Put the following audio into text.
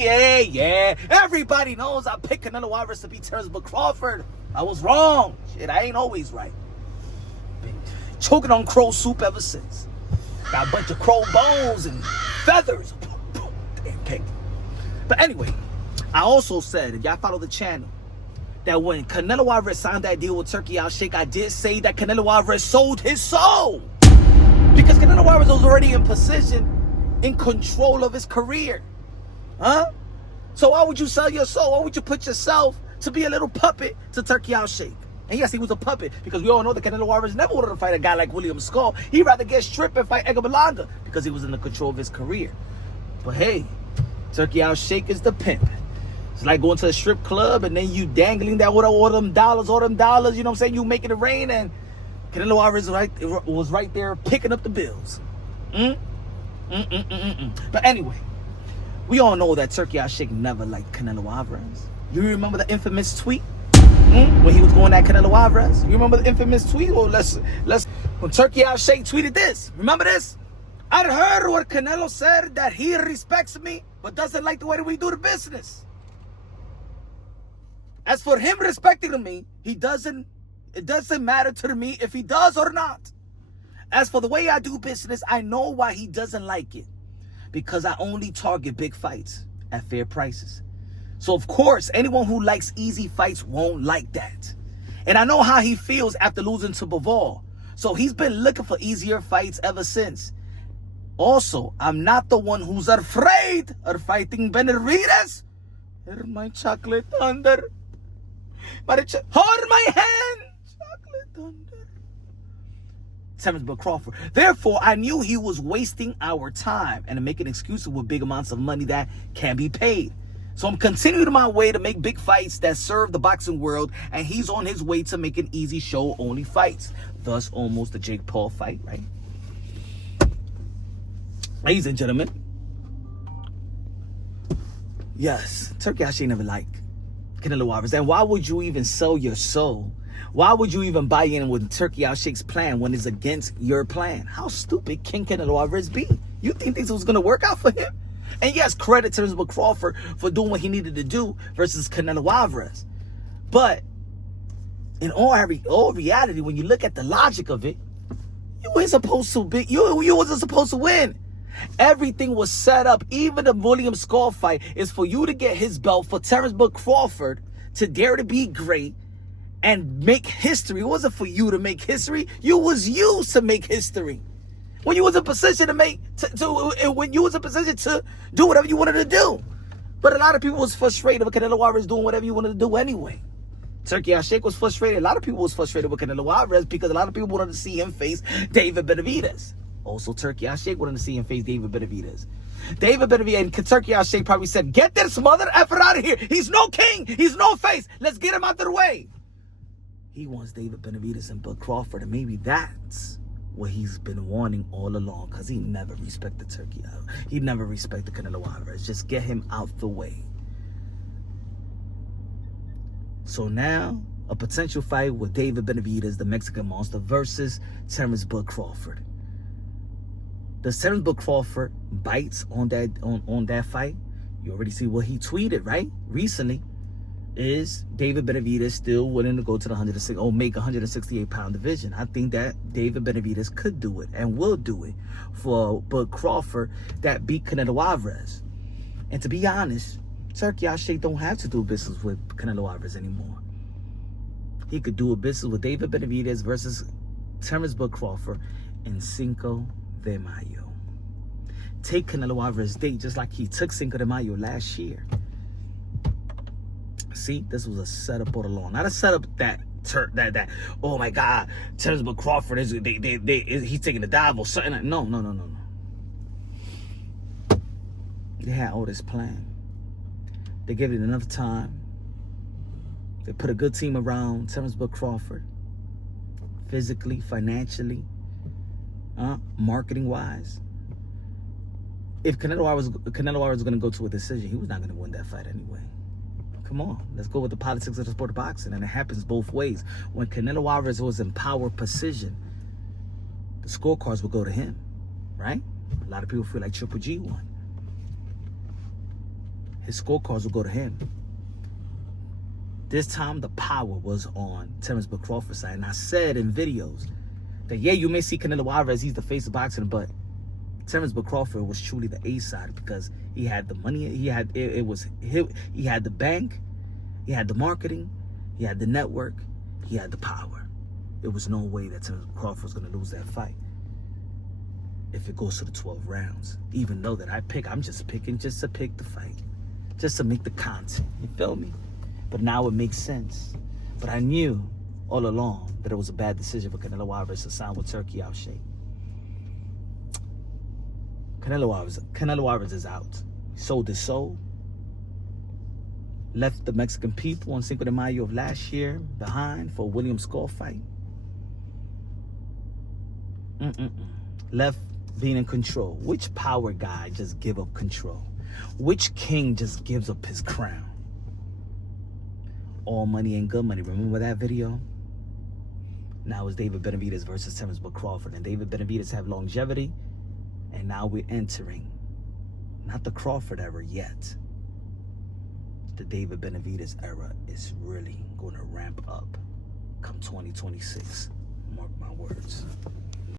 Yeah. Everybody knows I picked Canelo Álvarez to beat Terence Crawford. I was wrong. Shit, I ain't always right. Been choking on crow soup ever since. Got a bunch of crow bones and feathers. Damn pig. But anyway, I also said, if y'all follow the channel, that when Canelo Álvarez signed that deal with Turki Alalshikh, I did say that Canelo Álvarez sold his soul. Because Canelo Álvarez was already in position, in control of his career. Huh? So why would you sell your soul? Why would you put yourself to be a little puppet to Turki Alalshikh? And yes, he was a puppet, because we all know that Canelo Álvarez never wanted to fight a guy like William Skull. He'd rather get stripped and fight Edgar Berlanga, because he was in the control of his career. But hey, Turki Alalshikh is the pimp. It's like going to a strip club and then you dangling that with all them dollars, you know what I'm saying? You making it rain, and Canelo Álvarez was right there picking up the bills. But anyway, we all know that Turki Alalshikh never liked Canelo Álvarez. You remember the infamous tweet? When he was going at Canelo Álvarez? You remember the infamous tweet? Well, let's when Turki Alalshikh tweeted this. Remember this? I'd heard what Canelo said, that he respects me, but doesn't like the way that we do the business. As for him respecting me, it doesn't matter to me if he does or not. As for the way I do business, I know why he doesn't like it. Because I only target big fights at fair prices. So of course, anyone who likes easy fights won't like that. And I know how he feels after losing to Bivol. So he's been looking for easier fights ever since. Also, I'm not the one who's afraid of fighting Benavidez. Hear my chocolate thunder. Hold my hand. Chocolate thunder. Terence Crawford. Therefore, I knew he was wasting our time and making excuses with big amounts of money that can be paid. So I'm continuing my way to make big fights that serve the boxing world, and he's on his way to making easy show-only fights. Thus, almost the Jake Paul fight, right? Ladies and gentlemen, yes, Turki Alalshikh never liked Canelo Álvarez. And why would you even sell your soul? Why would you even buy in with Turki Alalshikh's plan when it's against your plan? How stupid can Canelo Álvarez be? You think this was going to work out for him? And yes, credit Terence Crawford for doing what he needed to do versus Canelo Álvarez. But in all reality, when you look at the logic of it, you weren't supposed to be. You wasn't supposed to win. Everything was set up. Even the William Skull fight is for you to get his belt, for Terence Crawford to dare to be great and make history. It wasn't for you to make history. You was used to make history. When you was in position when you was in position to do whatever you wanted to do. But a lot of people was frustrated with Canelo Álvarez doing whatever you wanted to do anyway. Turki Alalshikh was frustrated. A lot of people was frustrated with Canelo Álvarez because a lot of people wanted to see him face David Benavidez. Also, Turki Alalshikh wanted to see him face David Benavidez. David Benavidez and Turki Alalshikh probably said, get this mother effer out of here. He's no king. He's no face. Let's get him out of the way. He wants David Benavidez and Bud Crawford, and maybe that's what he's been wanting all along, because he never respected Turki. He never respected Canelo Álvarez. Just get him out the way. So now, a potential fight with David Benavidez, the Mexican monster, versus Terence Crawford. Does Terence Crawford bites on that fight? You already see what he tweeted, right? Recently. Is David Benavidez still willing to go to the make 168-pound division? I think that David Benavidez could do it and will do it for Bud Crawford that beat Canelo Álvarez. And to be honest, Turki Alalshikh don't have to do business with Canelo Álvarez anymore. He could do a business with David Benavidez versus Terence Crawford in Cinco de Mayo. Take Canelo Álvarez date just like he took Cinco de Mayo last year. See, this was a setup all along. Not a setup that oh my God, Terence Crawford is he's taking a dive or something. No. They had all this plan. They gave it enough time. They put a good team around Terence Crawford, physically, financially, marketing wise. If Canelo Álvarez was going to go to a decision, he was not going to win that fight anyway. Come on, let's go with the politics of the sport of boxing. And it happens both ways. When Canelo Álvarez was in power position, the scorecards would go to him, right? A lot of people feel like Triple G won. his scorecards will go to him. This time, the power was on Terence Crawford's side. And I said in videos that, yeah, you may see Canelo Álvarez, he's the face of boxing, but Terence Crawford was truly the A side because he had the money, he had he had the bank, he had the marketing, he had the network, he had the power. There was no way that Terence Crawford was going to lose that fight if it goes to the 12 rounds. Even though that I'm just picking just to pick the fight, just to make the content. You feel me? But now it makes sense. But I knew all along that it was a bad decision for Canelo Álvarez to sign with Turki Alalshikh. Canelo Álvarez is out. He sold his soul. Left the Mexican people on Cinco de Mayo of last year behind for a William Skull fight. Left being in control. Which power guy just give up control? Which king just gives up his crown? All money ain't good money. Remember that video? Now it's David Benavidez versus Terence Crawford. And David Benavidez have longevity. And now we're entering, not the Crawford era yet. The David Benavidez era is really going to ramp up come 2026. Mark my words.